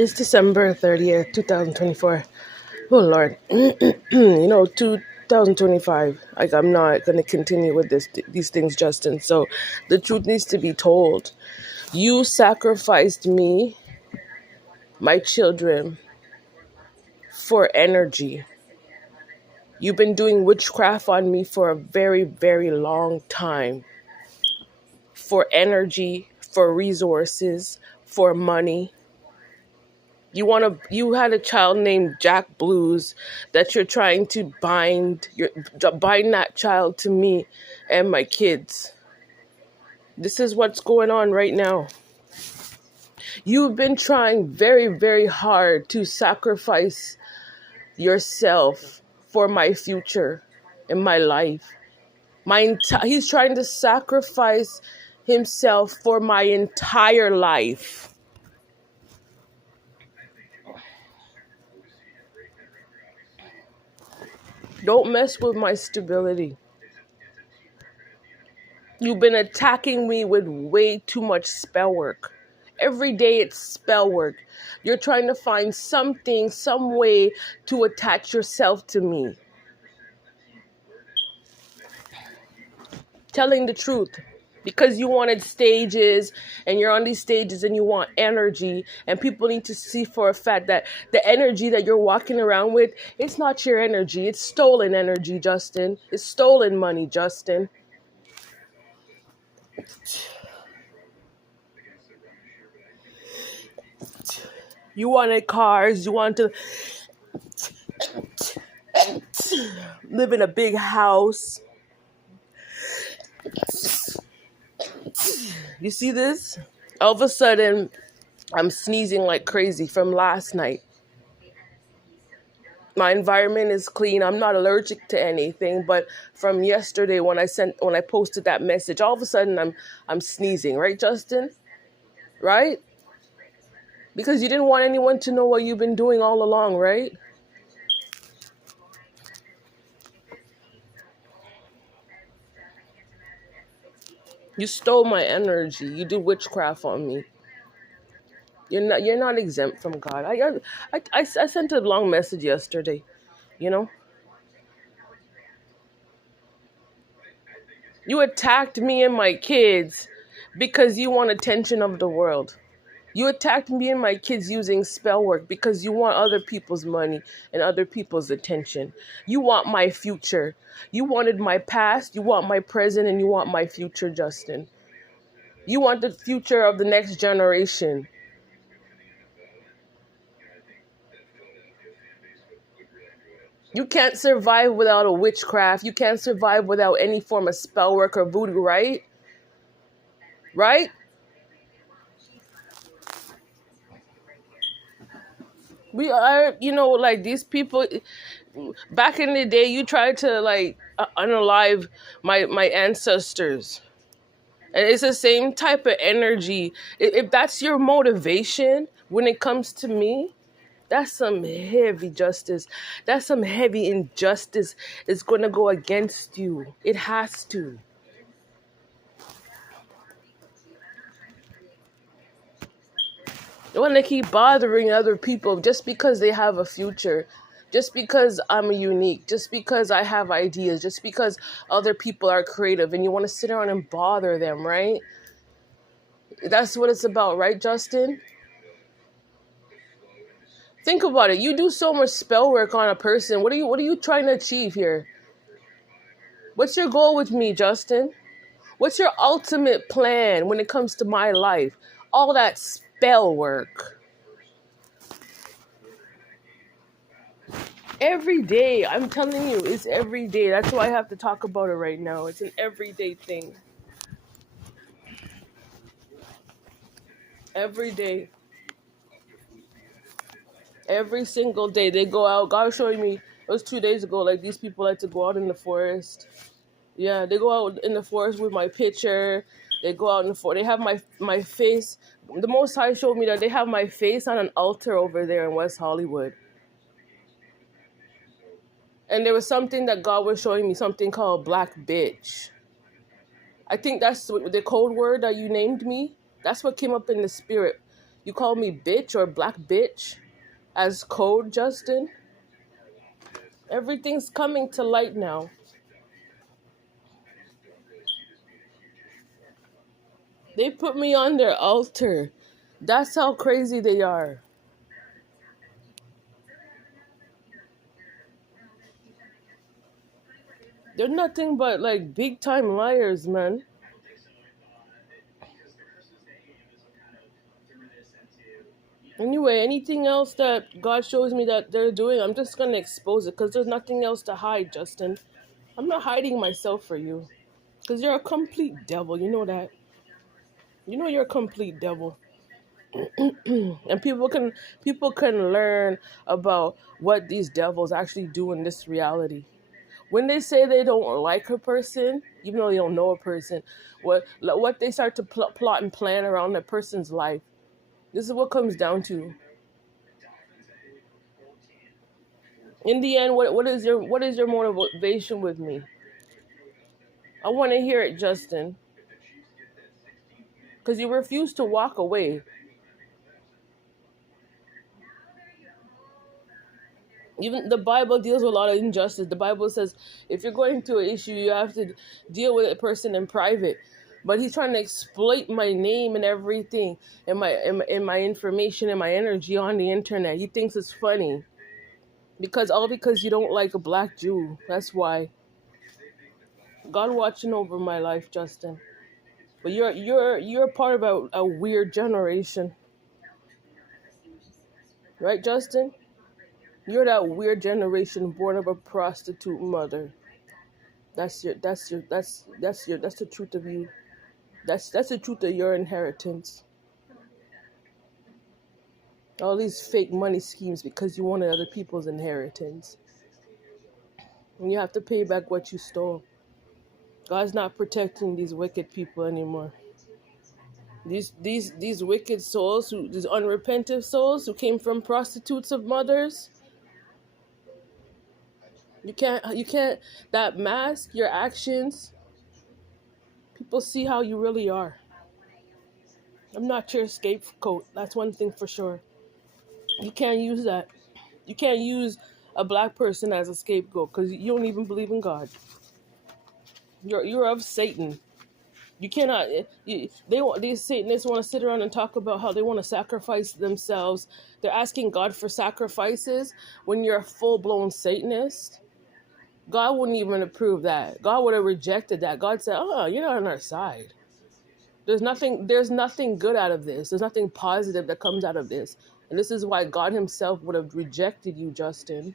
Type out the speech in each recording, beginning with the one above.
It's December 30th, 2024. Oh, Lord. 2025. Like, I'm not going to continue with these things, Justin. So the truth needs to be told. You sacrificed me, my children, for energy. You've been doing witchcraft on me for a very, very long time. For energy, for resources, for money. You had a child named Jack Blues that you're trying to bind that child to me and my kids. This is what's going on right now. You've been trying very, very hard to sacrifice yourself for my future in my life. He's trying to sacrifice himself for my entire life. Don't mess with my stability. You've been attacking me with way too much spell work. Every day it's spell work. You're trying to find something, some way to attach yourself to me. Telling the truth. Because you wanted stages and you're on these stages and you want energy, and people need to see for a fact that the energy that you're walking around with, it's not your energy. It's stolen energy, Justin. It's stolen money, Justin. You wanted cars. You wanted to live in a big house. You see this? All of a sudden, I'm sneezing like crazy from last night. My environment is clean. I'm not allergic to anything, but from yesterday when I posted that message, all of a sudden I'm sneezing, right, Justin? Right? Because you didn't want anyone to know what you've been doing all along, right? You stole my energy. You did witchcraft on me. You're not exempt from God. I sent a long message yesterday, you know? You attacked me and my kids because you want attention of the world. You attacked me and my kids using spell work because you want other people's money and other people's attention. You want my future. You wanted my past, you want my present, and you want my future, Justin. You want the future of the next generation. You can't survive without a witchcraft. You can't survive without any form of spell work or voodoo, right? Right? We are, like these people. Back in the day, you tried to unalive my ancestors, and it's the same type of energy. If that's your motivation when it comes to me, that's some heavy justice. That's some heavy injustice. It's gonna go against you. It has to. You want to keep bothering other people just because they have a future, just because I'm unique, just because I have ideas, just because other people are creative, and you want to sit around and bother them, right? That's what it's about, right, Justin? Think about it. You do so much spell work on a person. What are you trying to achieve here? What's your goal with me, Justin? What's your ultimate plan when it comes to my life? All that spell work. Every day, I'm telling you, it's every day. That's why I have to talk about it right now. It's an everyday thing. Every day. Every single day. They go out. God was showing me, it was 2 days ago, like these people like to go out in the forest. Yeah, they go out in the forest with my picture. They go out in the forest. They have my face. The Most High showed me that they have my face on an altar over there in West Hollywood. And there was something that God was showing me, something called black bitch. I think that's the code word that you named me. That's what came up in the spirit. You call me bitch or black bitch as code, Justin. Everything's coming to light now. They put me on their altar. That's how crazy they are. They're nothing but like big time liars, man. Anyway, anything else that God shows me that they're doing, I'm just gonna expose it because there's nothing else to hide, Justin. I'm not hiding myself for you because you're a complete devil. You know that. You know you're a complete devil. And people can learn about what these devils actually do in this reality. When they say they don't like a person, even though they don't know a person, what they start to plot and plan around that person's life. This is what comes down to. In the end, what is your motivation with me? I want to hear it, Justin, because you refuse to walk away. Even the Bible deals with a lot of injustice. The Bible says if you're going through an issue, you have to deal with a person in private. But he's trying to exploit my name and everything, and my information and my energy on the internet. He thinks it's funny because you don't like a black Jew. That's why. God watching over my life, Justin. But you're part of a weird generation, right, Justin? You're that weird generation born of a prostitute mother. That's the truth of you. That's the truth of your inheritance. All these fake money schemes because you wanted other people's inheritance. And you have to pay back what you stole. God's not protecting these wicked people anymore. These wicked souls, these unrepentant souls who came from prostitutes of mothers. You can't that mask your actions. People see how you really are. I'm not your scapegoat. That's one thing for sure. You can't use that. You can't use a black person as a scapegoat because you don't even believe in God. You're of Satan. You cannot. These Satanists want to sit around and talk about how they want to sacrifice themselves. They're asking God for sacrifices when you're a full blown Satanist. God wouldn't even approve that. God would have rejected that. God said, "Oh, you're not on our side. There's nothing good out of this. There's nothing positive that comes out of this." And this is why God himself would have rejected you, Justin.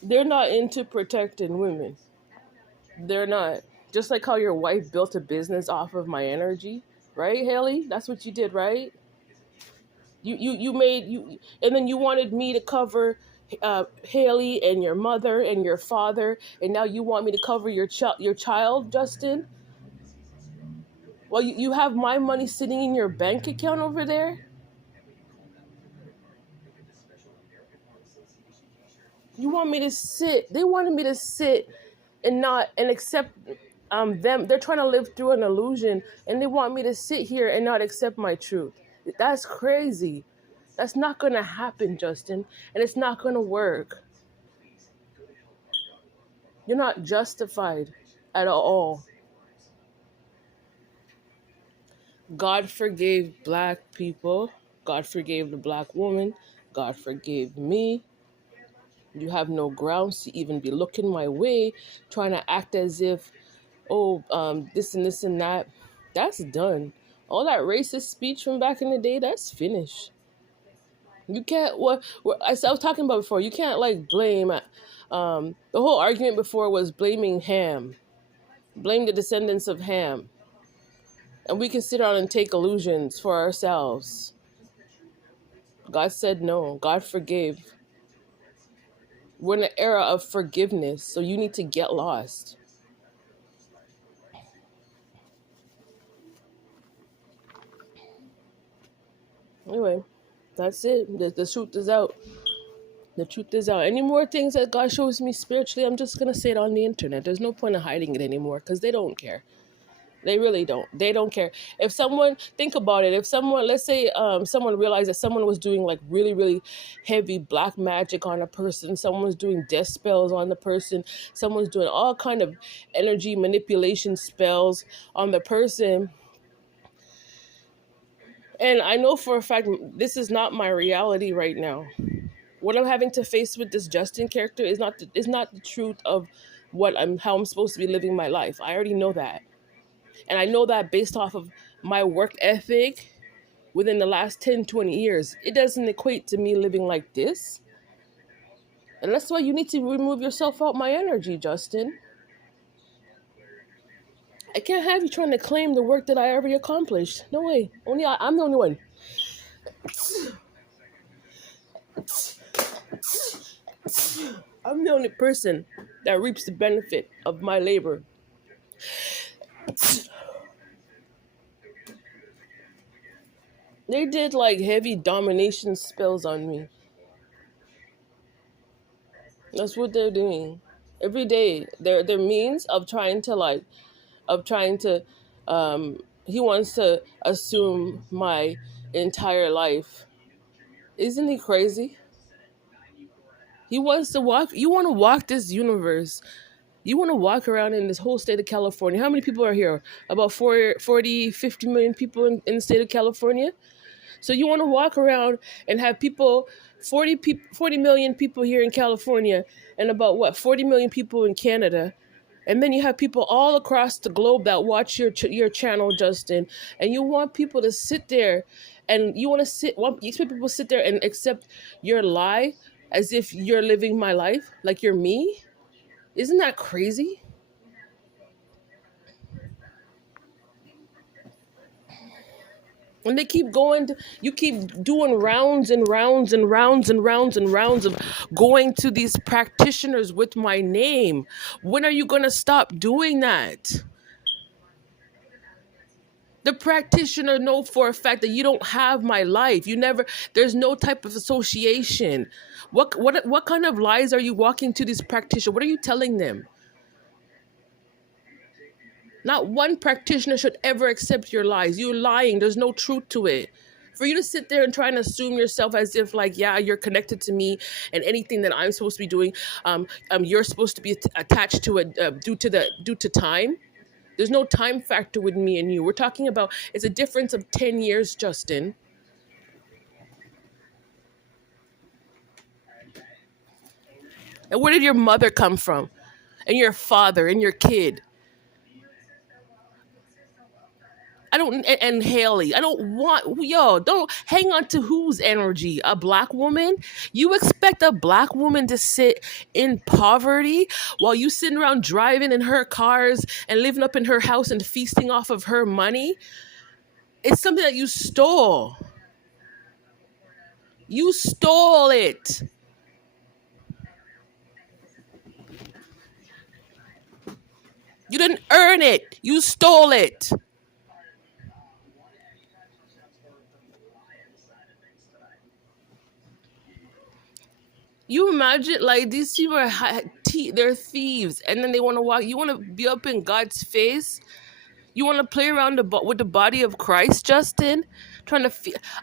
They're not into protecting women. They're not. Just like how your wife built a business off of my energy, right, Haley? That's what you did, right? You made you, and then you wanted me to cover Haley and your mother and your father, and now you want me to cover your child, Justin. Well, you have my money sitting in your bank account over there. You want me to sit? They wanted me to sit and accept them. They're trying to live through an illusion, and they want me to sit here and not accept my truth. That's crazy. That's not gonna happen, Justin, and it's not gonna work. You're not justified at all. God forgave black people. God forgave the black woman. God forgave me. You have no grounds to even be looking my way, trying to act as if, oh, this and this and that. That's done. All that racist speech from back in the day, that's finished. You can't, what I was talking about before, you can't like blame, the whole argument before was blaming Ham. Blame the descendants of Ham. And we can sit down and take illusions for ourselves. God said no. God forgave. We're in an era of forgiveness, so you need to get lost. Anyway, that's it. The truth is out. The truth is out. Any more things that God shows me spiritually, I'm just going to say it on the internet. There's no point in hiding it anymore because they don't care. They really don't. They don't care. If someone, think about it. If someone, let's say someone realized that someone was doing like really, really heavy black magic on a person, someone's doing death spells on the person, someone's doing all kind of energy manipulation spells on the person. And I know for a fact this is not my reality right now. What I'm having to face with this Justin character is not the truth of how I'm supposed to be living my life. I already know that. And I know that based off of my work ethic within the last 10, 20 years. It doesn't equate to me living like this. And that's why you need to remove yourself out my energy, Justin. I can't have you trying to claim the work that I already accomplished. No way. I'm the only one. I'm the only person that reaps the benefit of my labor. They did like heavy domination spells on me. That's what they're doing. Every day, their means of trying to he wants to assume my entire life. Isn't he crazy? He wants to walk, you want to walk this universe. You want to walk around in this whole state of California. How many people are here? About 40, 50 million people in the state of California? So you want to walk around and have 40 million people here in California and about 40 million people in Canada. And then you have people all across the globe that watch your channel, Justin. And you want people to sit there and you expect people to sit there and accept your lie as if you're living my life, like you're me. Isn't that crazy? And they keep you keep doing rounds and rounds and rounds and rounds and rounds of going to these practitioners with my name. When are you going to stop doing that? The practitioner know for a fact that you don't have my life. There's no type of association. What kind of lies are you walking to these practitioners? What are you telling them? Not one practitioner should ever accept your lies. You're lying. There's no truth to it. For you to sit there and try and assume yourself as if like, yeah, you're connected to me and anything that I'm supposed to be doing, you're supposed to be attached to it due to time. There's no time factor with me and you. We're talking about, it's a difference of 10 years, Justin. And where did your mother come from? And your father and your kid? And Haley, don't hang on to whose energy? A black woman? You expect a black woman to sit in poverty while you sitting around driving in her cars and living up in her house and feasting off of her money? It's something that you stole. You stole it. You didn't earn it. You stole it. You imagine, like, these people they're thieves, and then they want to walk. You want to be up in God's face. You want to play around with the body of Christ, Justin? Trying to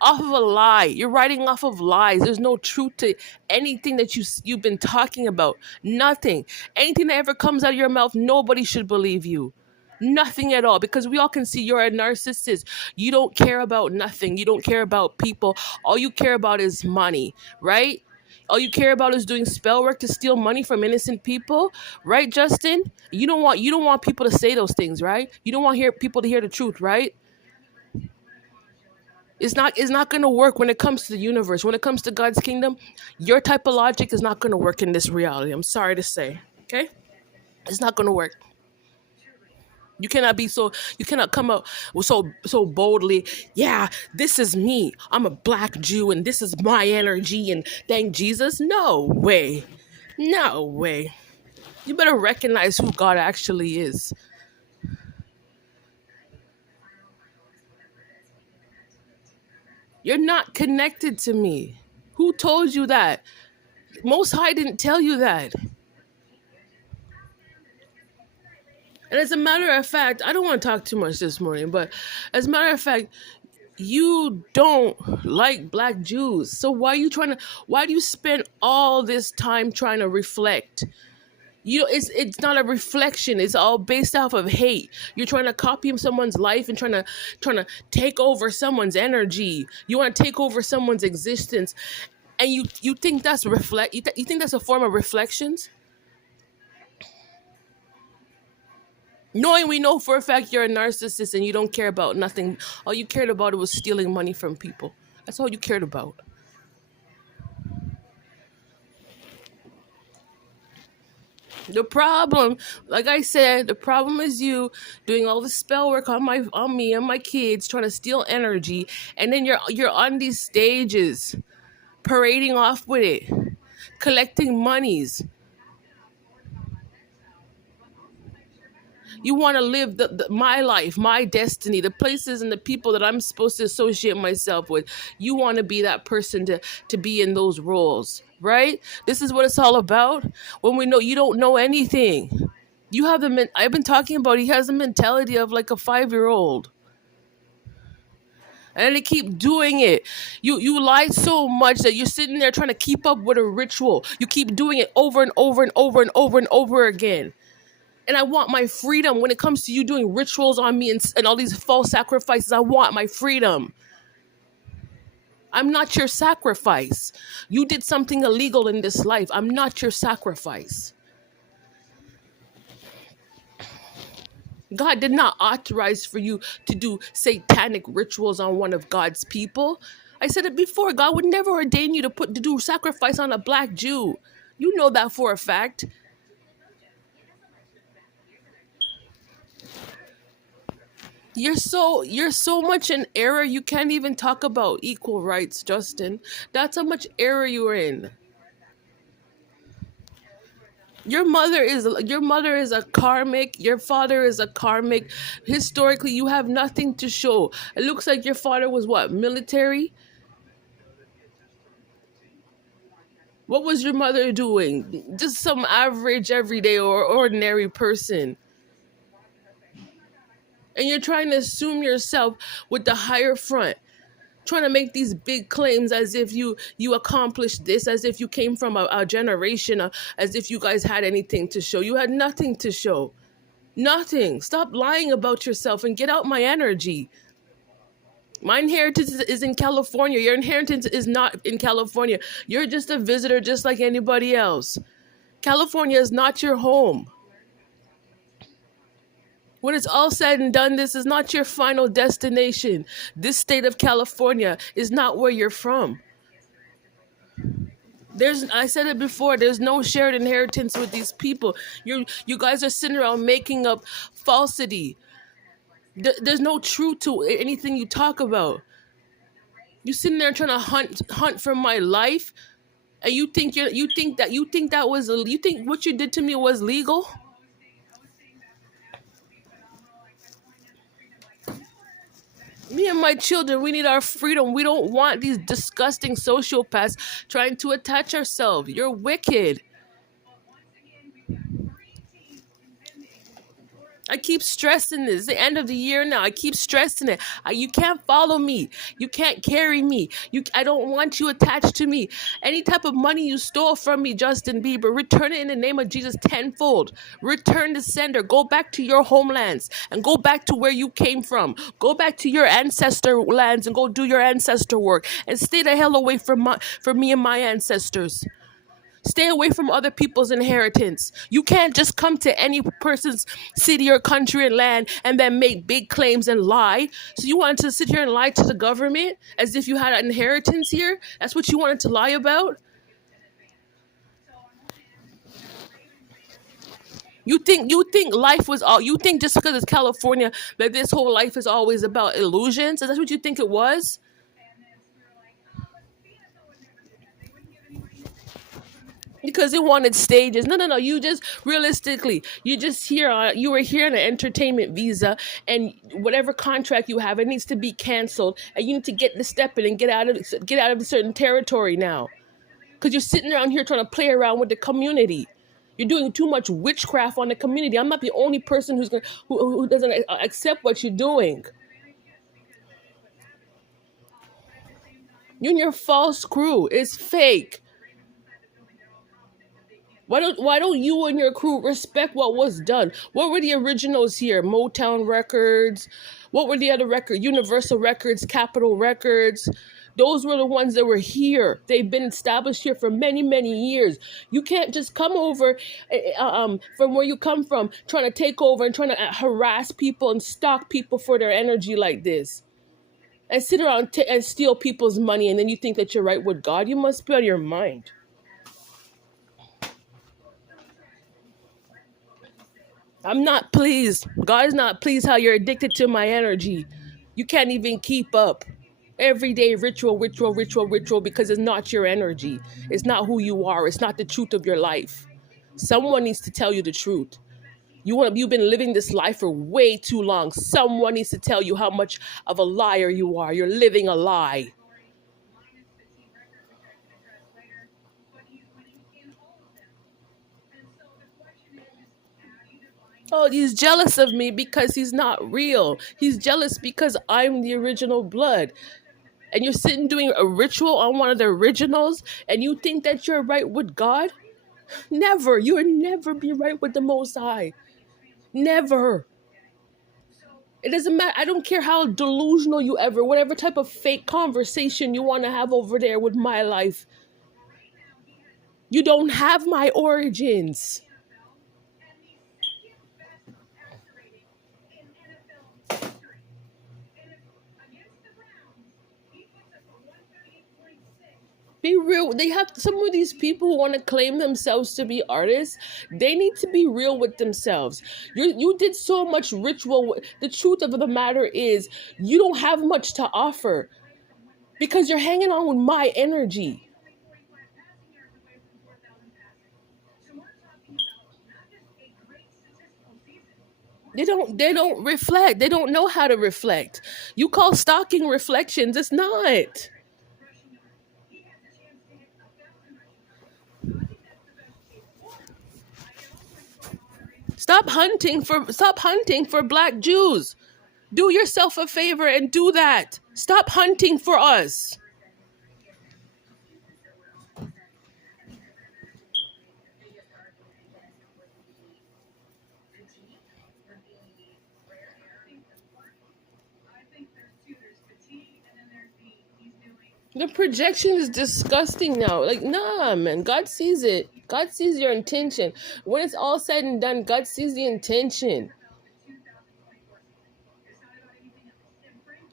off of a lie. You're writing off of lies. There's no truth to anything that you've been talking about. Nothing. Anything that ever comes out of your mouth, nobody should believe you. Nothing at all, because we all can see you're a narcissist. You don't care about nothing. You don't care about people. All you care about is money, right? All you care about is doing spell work to steal money from innocent people, right, Justin? You don't want people to say those things, right? You don't want people to hear the truth, right? It's not going to work when it comes to the universe. When it comes to God's kingdom, your type of logic is not going to work in this reality. I'm sorry to say, okay? It's not going to work. You cannot come out so boldly. Yeah, this is me. I'm a black Jew and this is my energy and thank Jesus. No way. No way. You better recognize who God actually is. You're not connected to me. Who told you that? Most High didn't tell you that. And as a matter of fact, I don't want to talk too much this morning, but as a matter of fact, you don't like black Jews. So why do you spend all this time trying to reflect? It's not a reflection. It's all based off of hate. You're trying to copy someone's life and trying to take over someone's energy. You want to take over someone's existence, and you think that's you think that's a form of reflections? Knowing we know for a fact you're a narcissist and you don't care about nothing. All you cared about was stealing money from people. That's all you cared about. The problem, like I said, the problem is you doing all the spell work on me and my kids, trying to steal energy, and then you're on these stages, parading off with it, collecting monies. You want to live my life, my destiny, the places and the people that I'm supposed to associate myself with. You want to be that person to be in those roles, right? This is what it's all about. When we know you don't know anything, you have I've been talking about. He has the mentality of like a 5-year-old. And they keep doing it. You lie so much that you're sitting there trying to keep up with a ritual. You keep doing it over and over and over and over and over again. And I want my freedom when it comes to you doing rituals on me and all these false sacrifices. I want my freedom. I'm not your sacrifice. You did something illegal in this life. I'm not your sacrifice. God did not authorize for you to do satanic rituals on one of God's people. I said it before. God would never ordain you to do sacrifice on a black Jew. You know that for a fact. You're so much in error you can't even talk about equal rights, Justin. That's how much error you're in. Your mother is a karmic, your father is a karmic. Historically, you have nothing to show. It looks like your father was what, military? What was your mother doing? Just some average, everyday, or ordinary person. And you're trying to assume yourself with the higher front, trying to make these big claims as if you accomplished this, as if you came from a generation, as if you guys had anything to show. You had nothing to show. Nothing. Stop lying about yourself and get out my energy. My inheritance is in California. Your inheritance is not in California. You're just a visitor just like anybody else. California is not your home. When it's all said and done, this is not your final destination. This state of California is not where you're from. I said it before, there's no shared inheritance with these people. You guys are sitting around making up falsity. There's no truth to anything you talk about. You sitting there trying to hunt for my life, and you think what you did to me was legal? Me and my children, we need our freedom. We don't want these disgusting sociopaths trying to attach ourselves. You're wicked. I keep stressing this. It's the end of the year now. I keep stressing it. You can't follow me. You can't carry me. I don't want you attached to me. Any type of money you stole from me, Justin Bieber, return it in the name of Jesus tenfold. Return the sender. Go back to your homelands and go back to where you came from. Go back to your ancestor lands and go do your ancestor work. And stay the hell away from me and my ancestors. Stay away from other people's inheritance. You can't just come to any person's city or country and land and then make big claims and lie. So you wanted to sit here and lie to the government as if you had an inheritance here? That's what you wanted to lie about? You think life was all, you think just because it's California that this whole life is always about illusions? Is that what you think it was? Because it wanted stages. No. You just realistically, you were here on an entertainment visa, and whatever contract you have, it needs to be canceled, and you need to get the step in and get out of a certain territory now. Because you're sitting around here trying to play around with the community. You're doing too much witchcraft on the community. I'm not the only person who doesn't accept what you're doing. You and your false crew is fake. Why don't you and your crew respect what was done? What were the originals here? Motown Records. What were the other records? Universal Records, Capitol Records. Those were the ones that were here. They've been established here for many, many years. You can't just come over from where you come from, trying to take over and trying to harass people and stalk people for their energy like this. And sit around and steal people's money, and then you think that you're right with God. You must be on your mind. I'm not pleased. God is not pleased how you're addicted to my energy. You can't even keep up. Everyday ritual, ritual, ritual, ritual, because it's not your energy. It's not who you are. It's not the truth of your life. Someone needs to tell you the truth. You've been living this life for way too long. Someone needs to tell you how much of a liar you are. You're living a lie. Oh, he's jealous of me because he's not real. He's jealous because I'm the original blood. And you're sitting doing a ritual on one of the originals, and you think that you're right with God? Never. You'll never be right with the Most High. Never. It doesn't matter. I don't care how delusional you ever, whatever type of fake conversation you want to have over there with my life. You don't have my origins. Be real. They have some of these people who want to claim themselves to be artists. They need to be real with themselves. You did so much ritual. The truth of the matter is, you don't have much to offer because you're hanging on with my energy. They don't reflect. They don't know how to reflect. You call stalking reflections. It's not. Stop hunting for black Jews. Do yourself a favor and do that. Stop hunting for us. The projection is disgusting now. Like, nah, man. God sees it. God sees your intention. When it's all said and done, God sees the intention.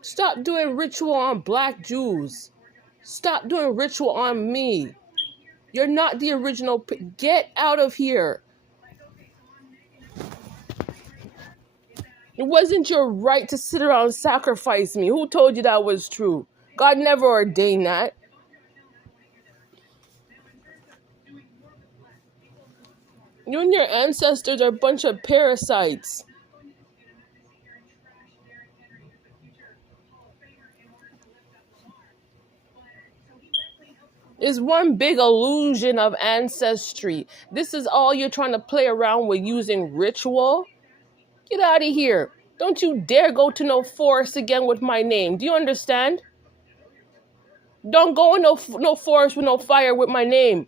Stop doing ritual on black Jews. Stop doing ritual on me. You're not the original. Get out of here. It wasn't your right to sit around and sacrifice me. Who told you that was true? God never ordained that. You and your ancestors are a bunch of parasites. It's one big illusion of ancestry. This is all you're trying to play around with using ritual? Get out of here. Don't you dare go to no forest again with my name. Do you understand? Don't go in no forest with no fire with my name.